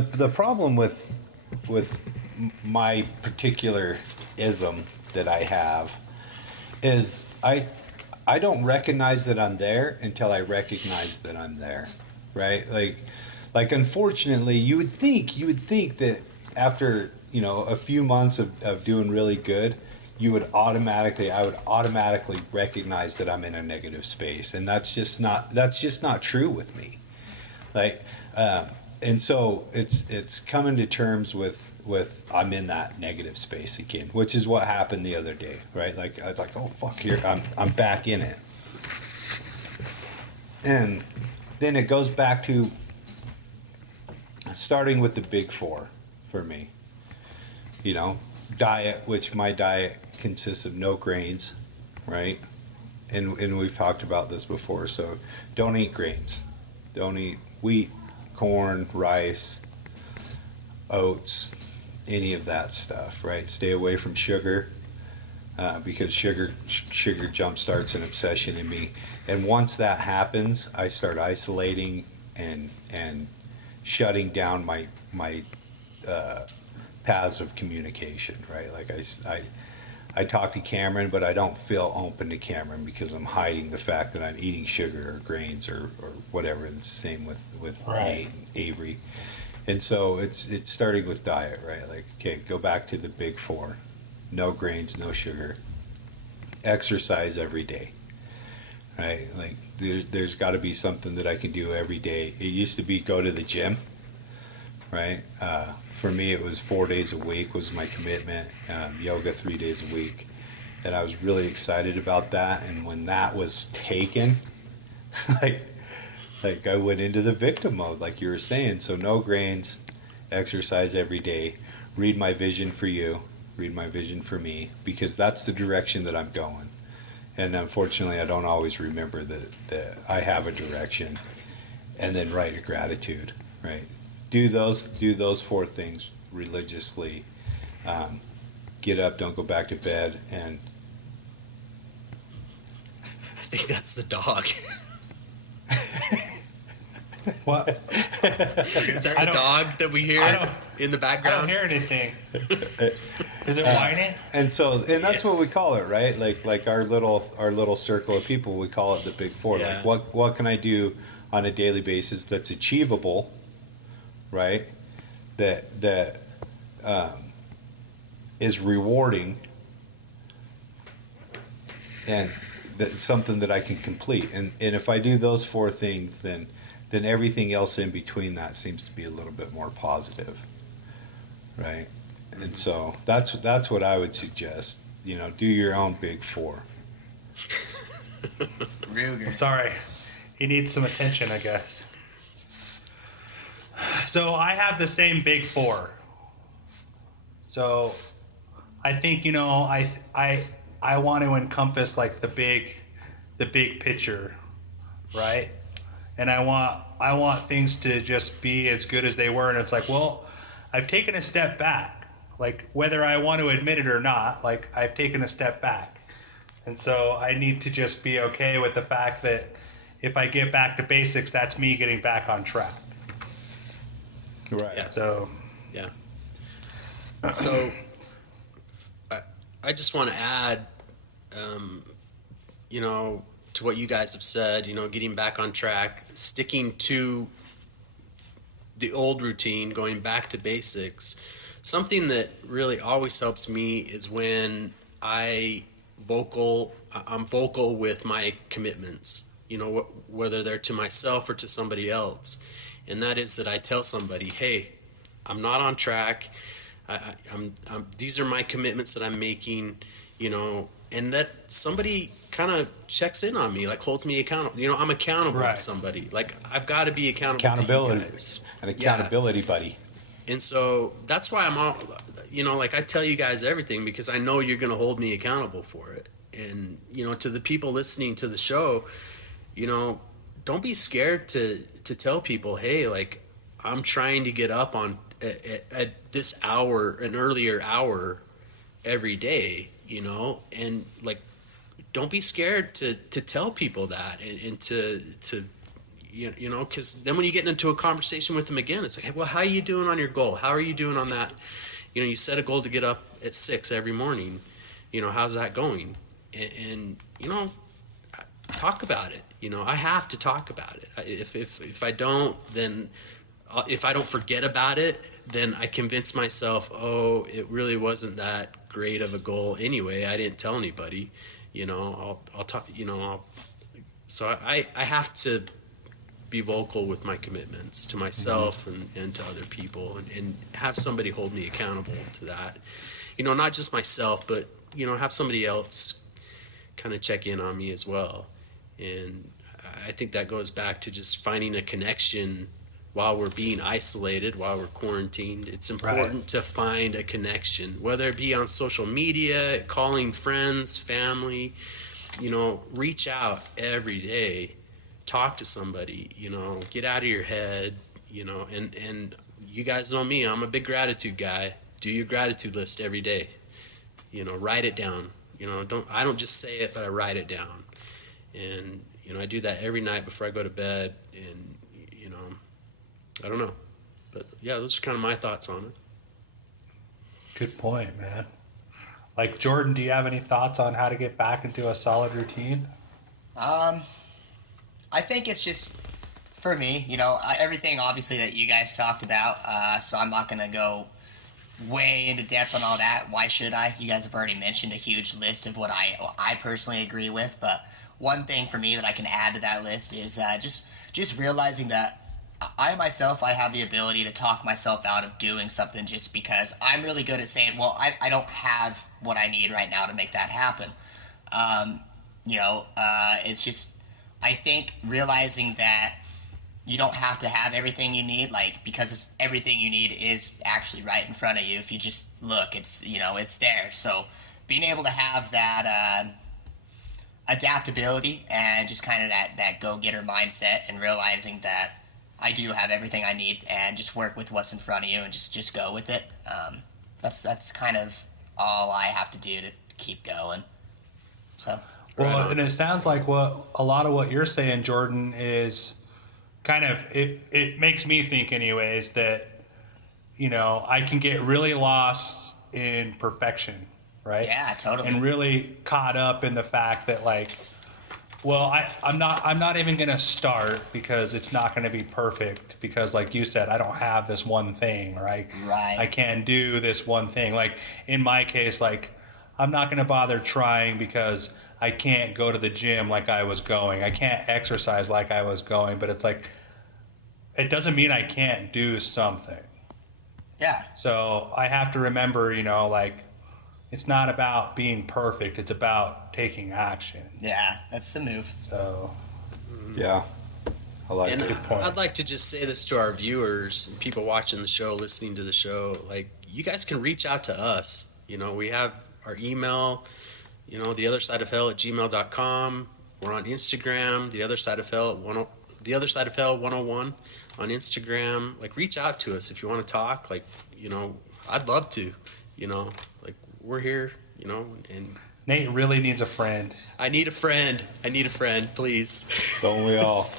the problem with my particular ism that I have is I don't recognize that I'm there until I recognize that I'm there, right? Like unfortunately, you would think that after a few months of doing really good, I would automatically recognize that I'm in a negative space, and that's just not true with me. Like, and so it's coming to terms with I'm in that negative space again, which is what happened the other day, right? Like I was like, oh fuck, here I'm back in it, and then it goes back to starting with the big four for me. Diet, which my diet consists of no grains, right? And we've talked about this before. So don't eat grains. Don't eat wheat, corn, rice, oats, any of that stuff, right? Stay away from sugar, because sugar jumpstarts an obsession in me. And once that happens, I start isolating and shutting down my paths of communication, right? Like I talk to Cameron, but I don't feel open to Cameron because I'm hiding the fact that I'm eating sugar or grains or whatever. It's the same with Neight and Avery. And so it's starting with diet, right? Like, okay, go back to the big four. No grains, no sugar. Exercise every day, right? Like there's got to be something that I can do every day. It used to be go to the gym, right? For me, it was 4 days a week was my commitment. Yoga 3 days a week, and I was really excited about that. And when that was taken, like I went into the victim mode, like you were saying. So no grains, exercise every day. Read my vision for you. Read my vision for me, because that's the direction that I'm going. And unfortunately, I don't always remember that I have a direction, and then write a gratitude, right? Do those four things religiously. Get up, don't go back to bed, and I think that's the dog. What? Is that the dog that we hear in the background? I don't hear anything. Is it whining? And that's what we call it, right? Like our little circle of people, we call it the big four. Yeah. Like what can I do on a daily basis that's achievable, right? That is rewarding, and that's something that I can complete. And if I do those four things, then everything else in between that seems to be a little bit more positive, right? And so that's what I would suggest. Do your own big four. Real good. I'm sorry. He needs some attention, I guess. So I have the same big four. So I think I want to encompass like the big picture, right? And I want things to just be as good as they were. And it's like, well, I've taken a step back, like whether I want to admit it or not, like I've taken a step back. And so I need to just be okay with the fact that if I get back to basics, that's me getting back on track. Right. Yeah. So, yeah. So I just want to add, to what you guys have said, getting back on track, sticking to the old routine, going back to basics. Something that really always helps me is when I'm vocal with my commitments, whether they're to myself or to somebody else. And that is that I tell somebody, hey, I'm not on track. These are my commitments that I'm making, and that somebody kind of checks in on me, like holds me accountable. I'm accountable to somebody. Like I've got to be accountable to you guys. An accountability buddy. And so that's why I'm all, like I tell you guys everything because I know you're going to hold me accountable for it. And, to the people listening to the show, don't be scared to tell people, hey, like I'm trying to get up on at this hour, an earlier hour every day, and like, don't be scared to tell people that and to you know, because then when you get into a conversation with them again, it's like, hey, well, how are you doing on your goal? How are you doing on that? You know, you set a goal to get up at 6 every morning. You know, how's that going? And you know, talk about it. You know, I have to talk about it. If I don't, then if I don't forget about it, then I convince myself, oh, it really wasn't that great of a goal anyway. I didn't tell anybody. You know, I'll talk. You know, so I have to be vocal with my commitments to myself and to other people, and have somebody hold me accountable to that. You know, not just myself, but you know, have somebody else kind of check in on me as well. And I think that goes back to just finding a connection while we're being isolated, while we're quarantined. It's important to find a connection, whether it be on social media, calling friends, family. You know, reach out every day, talk to somebody, you know, get out of your head, you know, and you guys know me, I'm a big gratitude guy. Do your gratitude list every day. You know, write it down. You know, I don't just say it, but I write it down. And, you know, I do that every night before I go to bed. And, you know, I don't know. But, yeah, those are kind of my thoughts on it. Good point, man. Like, Jordan, do you have any thoughts on how to get back into a solid routine? I think it's just, for me, you know, everything obviously that you guys talked about, so I'm not going to go way into depth on all that. Why should I? You guys have already mentioned a huge list of what I personally agree with, but one thing for me that I can add to that list is just realizing that I myself, I have the ability to talk myself out of doing something just because I'm really good at saying, well, I don't have what I need right now to make that happen. You know, it's just, I think realizing that you don't have to have everything you need, like, because everything you need is actually right in front of you. If you just look, it's, you know, it's there. So being able to have that adaptability and just kind of that go-getter mindset, and realizing that I do have everything I need, and just work with what's in front of you and just go with it. That's kind of all I have to do to keep going. So. Well, and it sounds like a lot of what you're saying, Jordan, is kind of, it makes me think anyways that, you know, I can get really lost in perfection, right? Yeah, totally. And really caught up in the fact that, like, well, I'm not even going to start because it's not going to be perfect, because like you said, I don't have this one thing, right? Right. I can't do this one thing. Like in my case, like I'm not going to bother trying because I can't go to the gym like I was going. I can't exercise like I was going, but it's like, it doesn't mean I can't do something. Yeah. So I have to remember, you know, like, it's not about being perfect. It's about taking action. Yeah, that's the move. So, Yeah, I like And it. Good point. I'd like to just say this to our viewers and people watching the show, listening to the show. Like, you guys can reach out to us. You know, we have our email, you know, theothersideofhell@gmail.com. We're on Instagram, the other side of hell 101 on Instagram. Like, reach out to us if you want to talk. Like, you know, I'd love to, you know, like, we're here, you know, and Nate really needs a friend. I need a friend, please. Don't we all?